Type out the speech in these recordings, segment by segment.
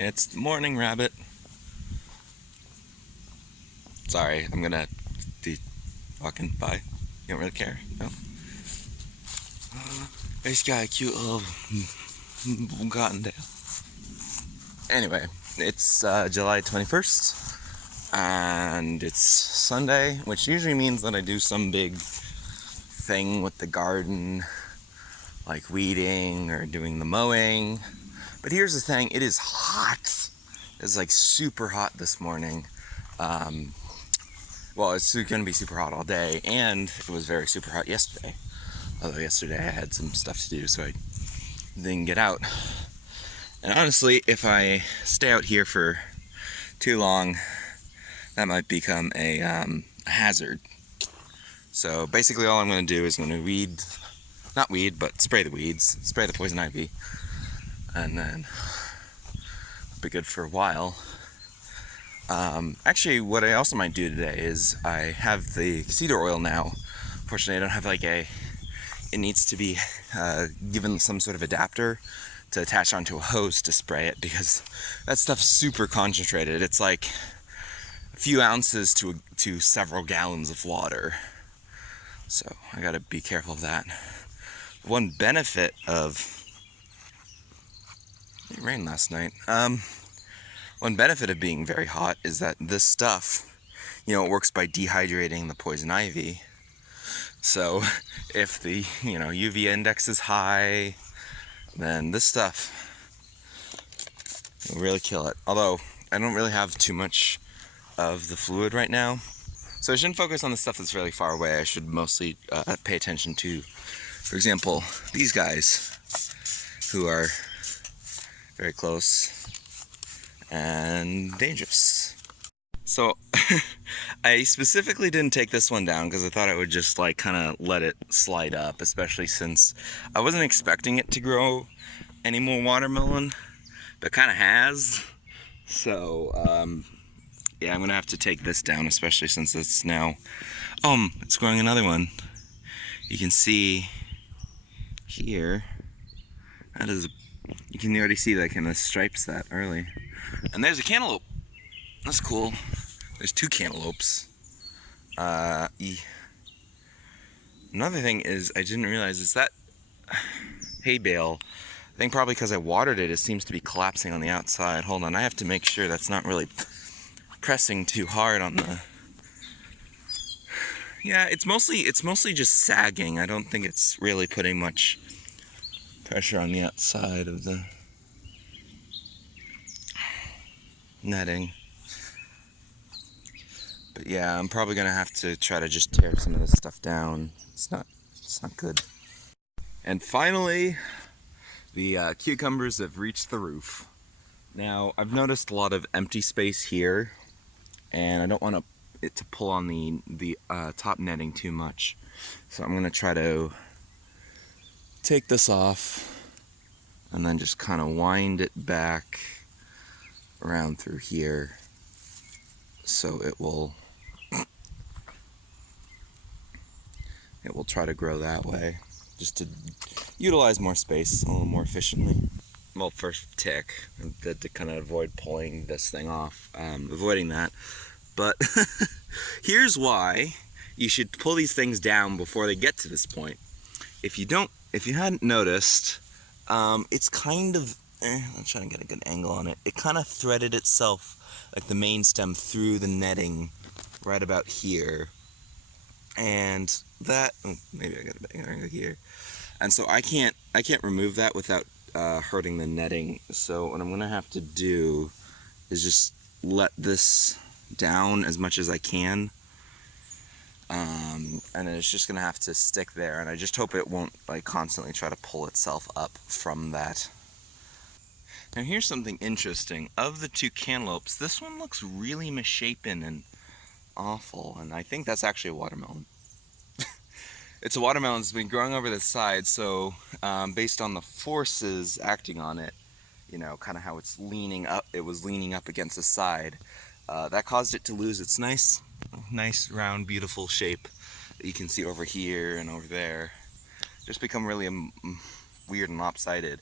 It's the morning rabbit. Sorry, I'm gonna be walking by. You don't really care? No? He's got a cute little cottontail. Anyway, it's July 21st, and it's Sunday, which usually means that I do some big thing with the garden, like weeding or doing the mowing. But here's the thing, it is hot. It's like super hot this morning. Well, it's going to be super hot all day, and it was very super hot yesterday. Although yesterday I had some stuff to do, so I didn't get out. And honestly, if I stay out here for too long, that might become a hazard. So basically all I'm going to do is I'm going to not weed, but spray the weeds, spray the poison ivy, and then it'll be good for a while. Actually, what I also might do today is I have the cedar oil now. Fortunately, I don't have it needs to be given some sort of adapter to attach onto a hose to spray it, because that stuff's super concentrated. It's like a few ounces to several gallons of water. So I gotta be careful of that. One benefit of it rained last night. One benefit of being very hot is that this stuff, it works by dehydrating the poison ivy. So if the UV index is high, then this stuff will really kill it. Although I don't really have too much of the fluid right now, so I shouldn't focus on the stuff that's really far away. I should mostly pay attention to, for example, these guys who are very close and dangerous. So I specifically didn't take this one down because I thought I would just kind of let it slide up, especially since I wasn't expecting it to grow any more watermelon, but it kind of has. So yeah, I'm gonna have to take this down, especially since it's now it's growing another one. You can see here, you can already see that kind of stripes that early. And there's a cantaloupe. That's cool. There's two cantaloupes. Another thing is I didn't realize is that hay bale. I think probably because I watered it, it seems to be collapsing on the outside. Hold on, I have to make sure that's not really pressing too hard on the. Yeah, it's mostly just sagging. I don't think it's really putting much pressure on the outside of the netting. But yeah, I'm probably gonna have to try to just tear some of this stuff down. It's not good. And finally, the cucumbers have reached the roof. Now, I've noticed a lot of empty space here, and I don't want it to pull on the top netting too much. So I'm gonna try to take this off and then just kind of wind it back around through here, so it will try to grow that way, just to utilize more space a little more efficiently. Well, first tick to kind of avoid pulling this thing off, avoiding that. But here's why you should pull these things down before they get to this point. If you hadn't noticed, it's kind of I'm trying to get a good angle on it. It kind of threaded itself, like the main stem, through the netting right about here. And that, maybe I got a better angle here. And so I can't remove that without hurting the netting. So what I'm gonna have to do is just let this down as much as I can. And it's just gonna have to stick there. And I just hope it won't constantly try to pull itself up from that. Now here's something interesting. Of the two cantaloupes, this one looks really misshapen and awful, and I think that's actually a watermelon. It's a watermelon that's been growing over the side, so based on the forces acting on it, kind of how it's leaning up, it was leaning up against the side, that caused it to lose its nice round beautiful shape that you can see over here and over there. Just become really weird and lopsided.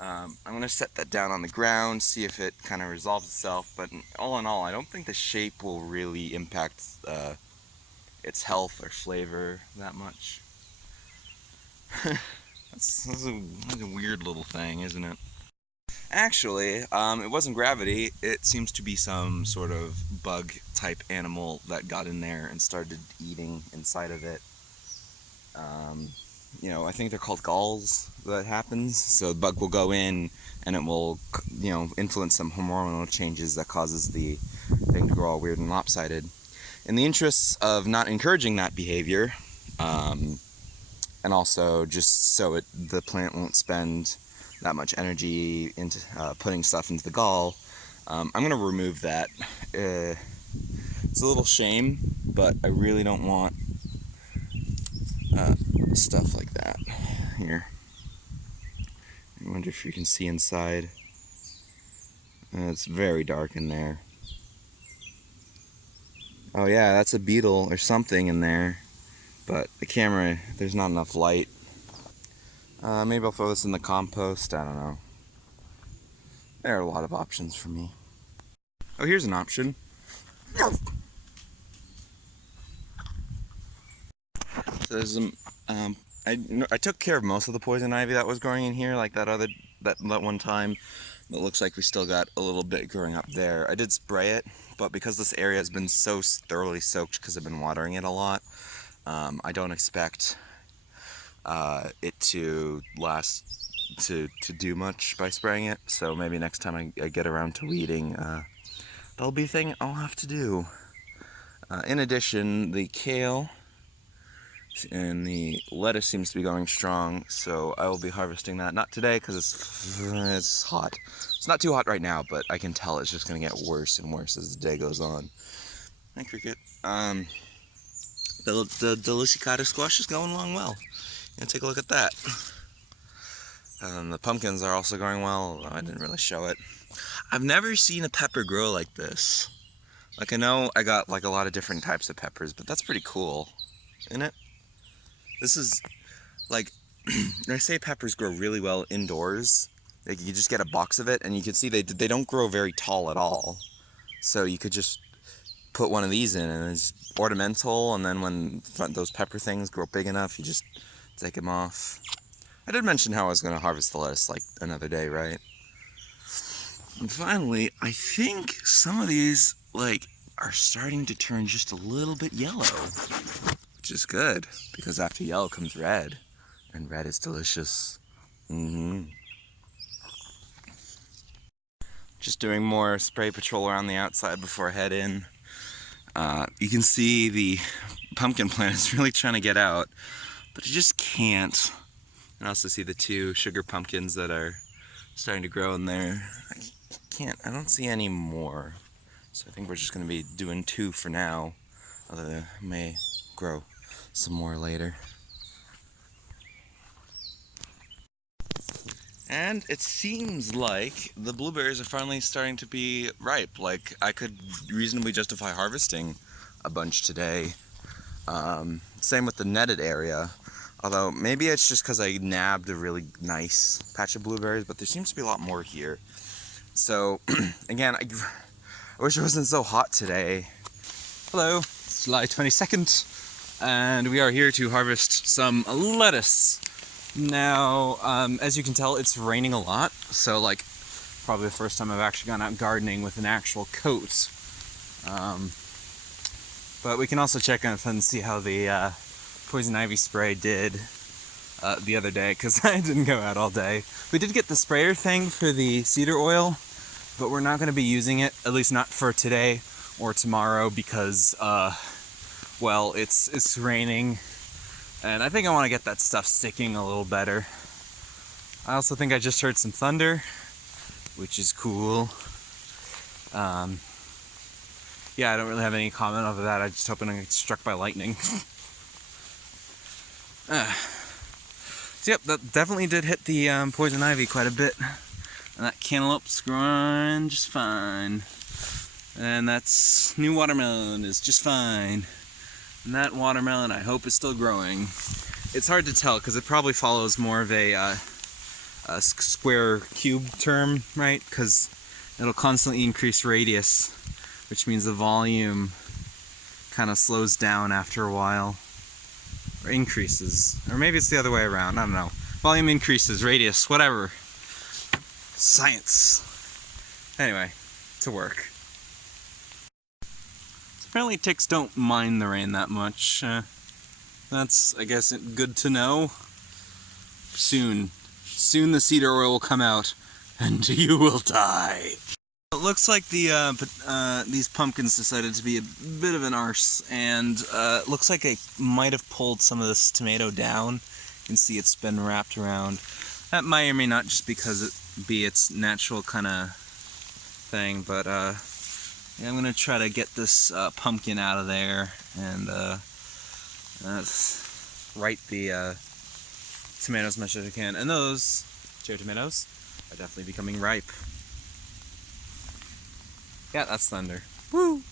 I'm going to set that down on the ground, see if it kind of resolves itself, but all in all, I don't think the shape will really impact its health or flavor that much. That's a weird little thing, isn't it? Actually, it wasn't gravity. It seems to be some sort of bug type animal that got in there and started eating inside of it. You know, I think they're called galls that happens. So the bug will go in and it will, you know, influence some hormonal changes that causes the thing to grow all weird and lopsided. In the interests of not encouraging that behavior, and also just so the plant won't spend that much energy into putting stuff into the gall, I'm going to remove that. It's a little shame, but I really don't want stuff like that here. I wonder if you can see inside. It's very dark in there. Oh yeah, that's a beetle or something in there, but the camera, there's not enough light. Maybe I'll throw this in the compost, I don't know. There are a lot of options for me. Oh, here's an option. So there's some, I took care of most of the poison ivy that was growing in here, like that one time. It looks like we still got a little bit growing up there. I did spray it, but because this area has been so thoroughly soaked because I've been watering it a lot, I don't expect it to do much by spraying it. So maybe next time I get around to weeding, that'll be a thing I'll have to do. In addition, the kale and the lettuce seems to be going strong, so I will be harvesting that. Not today because it's hot. It's not too hot right now, but I can tell it's just going to get worse and worse as the day goes on. Hi, Cricket. The delicicata squash is going along well. Take a look at that. The pumpkins are also going well, although I didn't really show it. I've never seen a pepper grow like this. Like, I know I got like a lot of different types of peppers, but that's pretty cool, isn't it? This is like, when I say peppers grow really well indoors, like you just get a box of it and you can see they don't grow very tall at all. So you could just put one of these in and it's ornamental, and then when those pepper things grow big enough, you just take them off. I did mention how I was going to harvest the lettuce like another day, right? And finally, I think some of these like are starting to turn just a little bit yellow, which is good because after yellow comes red, and red is delicious. Just doing more spray patrol around the outside before I head in. You can see the pumpkin plant is really trying to get out, but it just can't. And I also see the two sugar pumpkins that are starting to grow in there. I don't see any more. So I think we're just going to be doing 2 for now, although I may grow some more later. And it seems like the blueberries are finally starting to be ripe. Like, I could reasonably justify harvesting a bunch today. Same with the netted area. Although, maybe it's just because I nabbed a really nice patch of blueberries, but there seems to be a lot more here. So, again, I wish it wasn't so hot today. Hello, it's July 22nd, and we are here to harvest some lettuce. Now, as you can tell, it's raining a lot, so like probably the first time I've actually gone out gardening with an actual coat. But we can also check on it and see how the poison ivy spray did the other day, because I didn't go out all day. We did get the sprayer thing for the cedar oil, but we're not going to be using it, at least not for today or tomorrow, because well, it's raining. And I think I want to get that stuff sticking a little better. I also think I just heard some thunder, which is cool. Yeah, I don't really have any comment over that. I'm just hoping I get struck by lightning. So yep, that definitely did hit the poison ivy quite a bit. And that cantaloupe's growing just fine. And that's new watermelon is just fine. And that watermelon, I hope, is still growing. It's hard to tell because it probably follows more of a square cube term, right? Because it'll constantly increase radius, which means the volume kind of slows down after a while, or increases, or maybe it's the other way around. I don't know. Volume increases, radius, whatever. Science. Anyway, to work. So apparently ticks don't mind the rain that much. That's, I guess, good to know. Soon the cedar oil will come out, and you will die. It looks like these pumpkins decided to be a bit of an arse, and it looks like I might have pulled some of this tomato down. You can see it's been wrapped around. That might or may not just because it be its natural kind of thing, but yeah, I'm gonna try to get this pumpkin out of there and right the tomatoes as much as I can. And those cherry tomatoes are definitely becoming ripe. Yeah, that's thunder. Woo!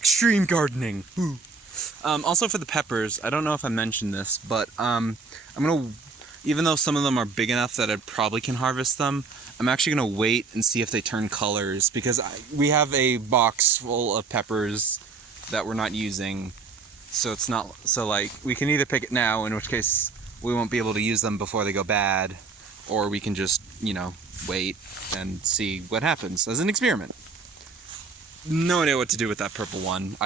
Extreme gardening. Woo! Also for the peppers, I don't know if I mentioned this, but I'm gonna, even though some of them are big enough that I probably can harvest them, I'm actually gonna wait and see if they turn colors, because we have a box full of peppers that we're not using, so it's not, so like, we can either pick it now, in which case we won't be able to use them before they go bad, or we can just, you know, wait and see what happens as an experiment. No idea what to do with that purple one.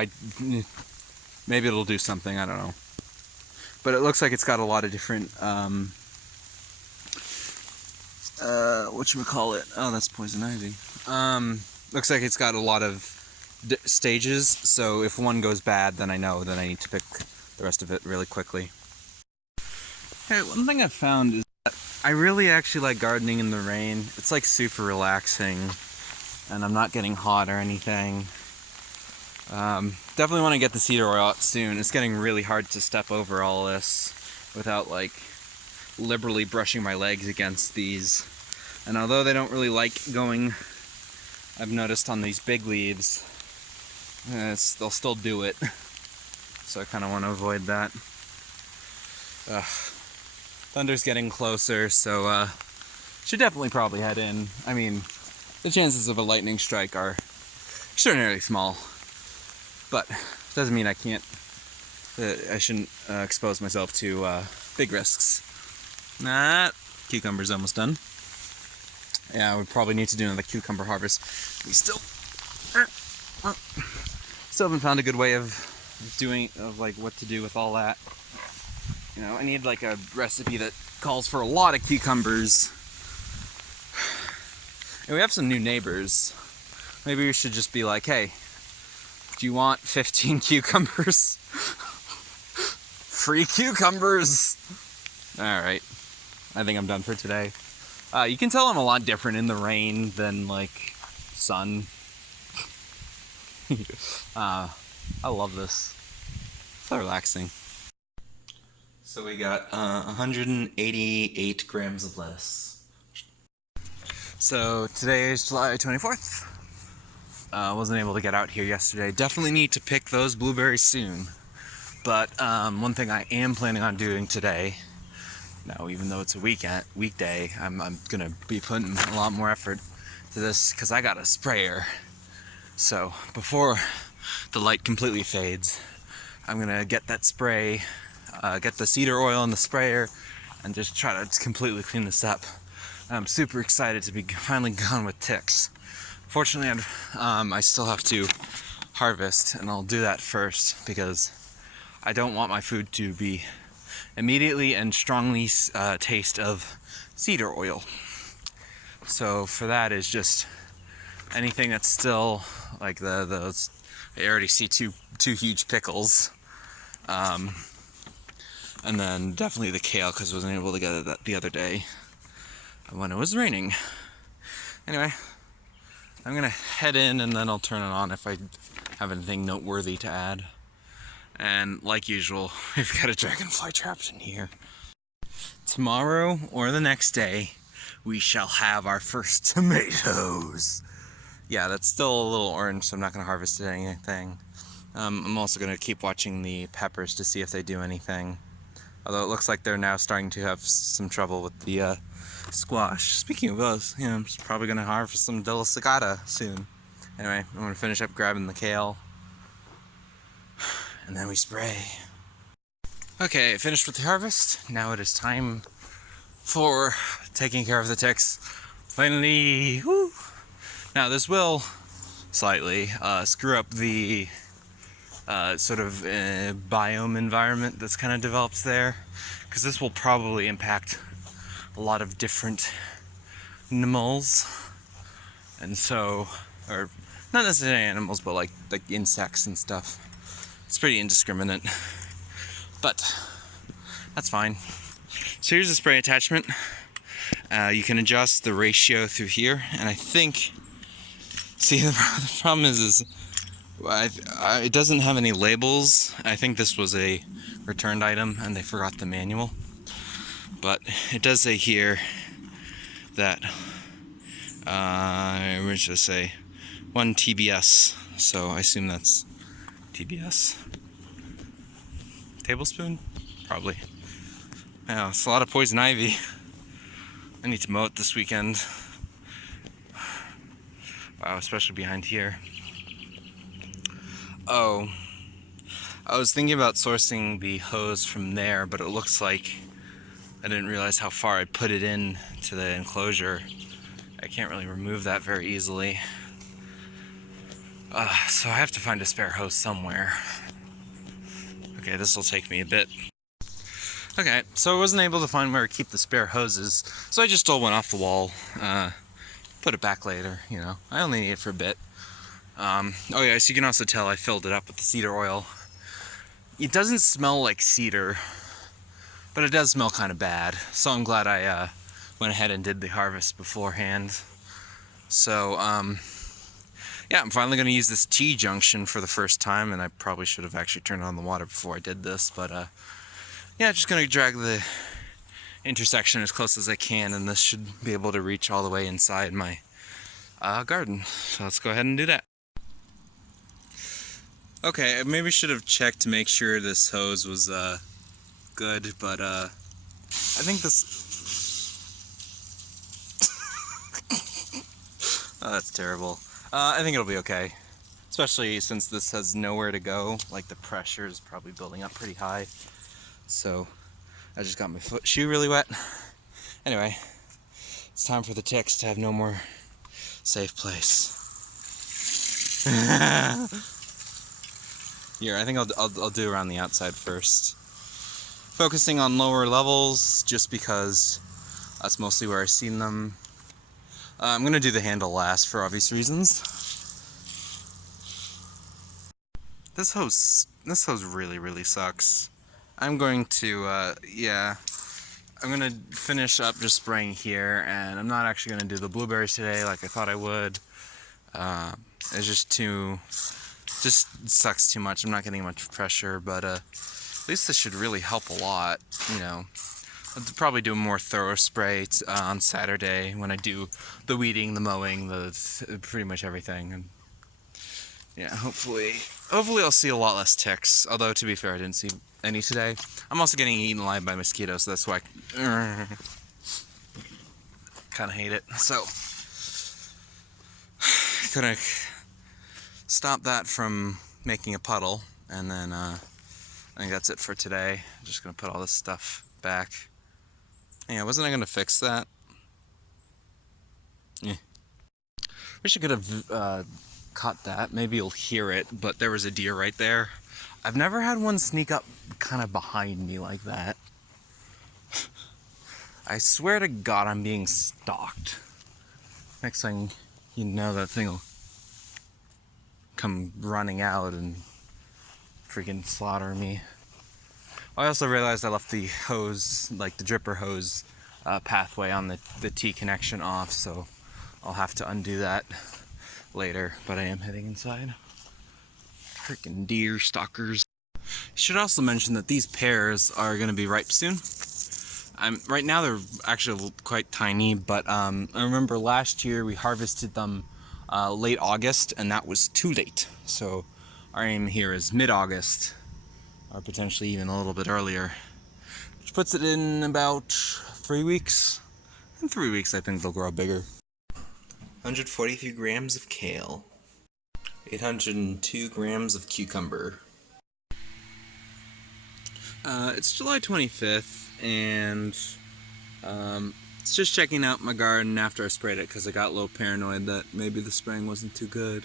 Maybe it'll do something, I don't know. But it looks like it's got a lot of different, whatchamacallit? Oh, that's poison ivy. Looks like it's got a lot of stages, so if one goes bad, then I know that I need to pick the rest of it really quickly. Okay, one thing I've found is that I really actually like gardening in the rain. It's like super relaxing, and I'm not getting hot or anything. Definitely want to get the cedar oil out soon. It's getting really hard to step over all this without like liberally brushing my legs against these. And although they don't really like going, I've noticed on these big leaves, they'll still do it. So I kind of want to avoid that. Thunder's getting closer, so should definitely probably head in. I mean, the chances of a lightning strike are extraordinarily small, but doesn't mean I can't. I shouldn't expose myself to big risks. Cucumber's almost done. Yeah, I would probably need to do another cucumber harvest. We still haven't found a good way of like what to do with all that. You know, I need like a recipe that calls for a lot of cucumbers. And we have some new neighbors. Maybe we should just be like, hey, do you want 15 cucumbers? Free cucumbers! Alright, I think I'm done for today. You can tell I'm a lot different in the rain than like sun. I love this. So relaxing. So we got 188 grams of lettuce. So today is July 24th. Wasn't able to get out here yesterday. Definitely need to pick those blueberries soon. But one thing I am planning on doing today, now even though it's a weekday, I'm gonna be putting a lot more effort to this because I got a sprayer. So before the light completely fades, I'm gonna get that spray, get the cedar oil in the sprayer, and just try to completely clean this up. I'm super excited to be finally gone with ticks. Fortunately, I still have to harvest, and I'll do that first because I don't want my food to be immediately and strongly taste of cedar oil. So for that is just anything that's still like those. I already see two huge pickles, and then definitely the kale because I wasn't able to get it the other day when it was raining. Anyway, I'm gonna head in and then I'll turn it on if I have anything noteworthy to add. And like usual, we've got a dragonfly trapped in here. Tomorrow or the next day, we shall have our first tomatoes. Yeah, that's still a little orange, so I'm not gonna harvest anything. I'm also gonna keep watching the peppers to see if they do anything. Although it looks like they're now starting to have some trouble with the squash. Speaking of those, I'm probably going to harvest some delicata soon. Anyway, I'm going to finish up grabbing the kale, and then we spray. Okay, finished with the harvest. Now it is time for taking care of the ticks. Finally, woo! Now this will slightly screw up the sort of biome environment that's kind of developed there, because this will probably impact a lot of different animals, and so, or not necessarily animals, but like insects and stuff. It's pretty indiscriminate, but that's fine. So here's the spray attachment. You can adjust the ratio through here, and I think, see, the problem is it doesn't have any labels. I think this was a returned item and they forgot the manual, but it does say here that what should I say, 1 TBS, so I assume that's TBS. Tablespoon? Probably. Yeah, it's a lot of poison ivy. I need to mow it this weekend. Wow, especially behind here. Oh, I was thinking about sourcing the hose from there, but it looks like I didn't realize how far I put it in to the enclosure. I can't really remove that very easily. So I have to find a spare hose somewhere. Okay, this will take me a bit. Okay, so I wasn't able to find where to keep the spare hoses, so I just all went off the wall. Put it back later, I only need it for a bit. Oh yeah, so you can also tell I filled it up with the cedar oil. It doesn't smell like cedar, but it does smell kind of bad, so I'm glad I went ahead and did the harvest beforehand. So, yeah, I'm finally going to use this T-junction for the first time, and I probably should have actually turned on the water before I did this, but yeah, just going to drag the intersection as close as I can, and this should be able to reach all the way inside my garden. So let's go ahead and do that. Okay, I maybe should have checked to make sure this hose was good, but I think this... Oh, that's terrible. I think it'll be okay, especially since this has nowhere to go. Like, the pressure is probably building up pretty high. So I just got my shoe really wet. Anyway, it's time for the ticks to have no more safe place. Here, I think I'll do around the outside first, focusing on lower levels just because that's mostly where I've seen them. I'm gonna do the handle last for obvious reasons. This hose really sucks. I'm going to I'm gonna finish up just spraying here, and I'm not actually gonna do the blueberries today like I thought I would. It's just sucks too much. I'm not getting much pressure, but at least this should really help a lot. I'll probably do a more thorough spray on Saturday when I do the weeding, the mowing, pretty much everything. And yeah, hopefully I'll see a lot less ticks. Although, to be fair, I didn't see any today. I'm also getting eaten alive by mosquitoes, so that's why I kind of hate it. So, gonna stop that from making a puddle, and then I think that's it for today. I'm just gonna put all this stuff back. Yeah, wasn't I gonna fix that? Yeah. Wish I could have caught that. Maybe you'll hear it, but there was a deer right there. I've never had one sneak up kind of behind me like that. I swear to God I'm being stalked. Next thing you know, that thing will come running out and freaking slaughter me. I also realized I left the hose, like the dripper hose pathway on the T connection off, so I'll have to undo that later, but I am heading inside. Freaking deer stalkers. Should also mention that these pears are going to be ripe soon. Right now they're actually quite tiny, but I remember last year we harvested them late August, and that was too late. So our aim here is mid-August, or potentially even a little bit earlier, which puts it in about 3 weeks. In 3 weeks, I think they'll grow bigger. 143 grams of kale. 802 grams of cucumber. It's July 25th, and it's just checking out my garden after I sprayed it because I got a little paranoid that maybe the spraying wasn't too good.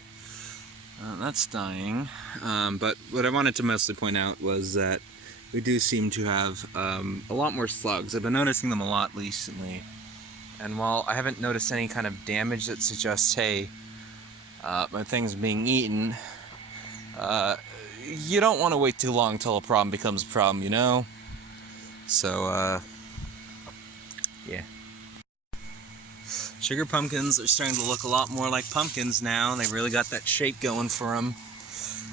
That's dying. But what I wanted to mostly point out was that we do seem to have a lot more slugs. I've been noticing them a lot recently. And while I haven't noticed any kind of damage that suggests, hey, my thing's being eaten, you don't want to wait too long until a problem becomes a problem, you know? So, yeah. Sugar pumpkins are starting to look a lot more like pumpkins now. They've really got that shape going for them.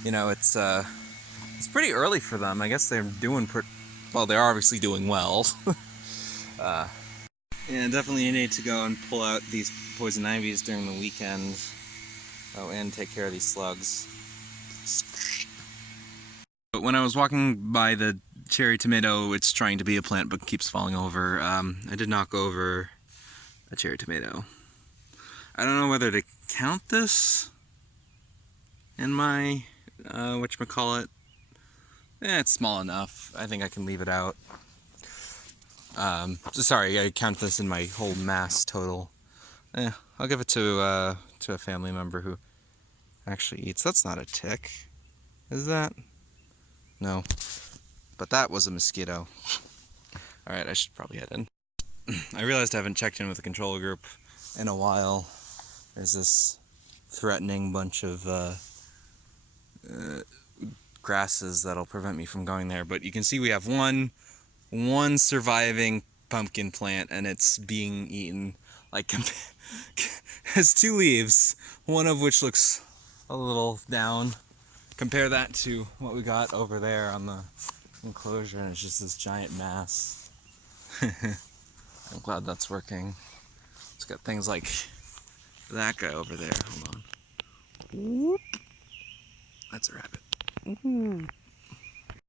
You know, it's pretty early for them. I guess they're doing well, they're obviously doing well. Yeah, definitely you need to go and pull out these poison ivies during the weekend. Oh, and take care of these slugs. But when I was walking by the cherry tomato, it's trying to be a plant but keeps falling over. I did knock over a cherry tomato. I don't know whether to count this in my, whatchamacallit. It's small enough. I think I can leave it out. Sorry, I count this in my whole mass total. I'll give it to a family member who actually eats. That's not a tick, is that? No, but that was a mosquito. Alright, I should probably head in. I realized I haven't checked in with the control group in a while. There's this threatening bunch of grasses that'll prevent me from going there, but you can see we have one surviving pumpkin plant, and it's being eaten. Like, has 2 leaves, one of which looks a little down. Compare that to what we got over there on the enclosure, and it's just this giant mass. I'm glad that's working. It's got things like that guy over there. Hold on. Whoop. That's a rabbit.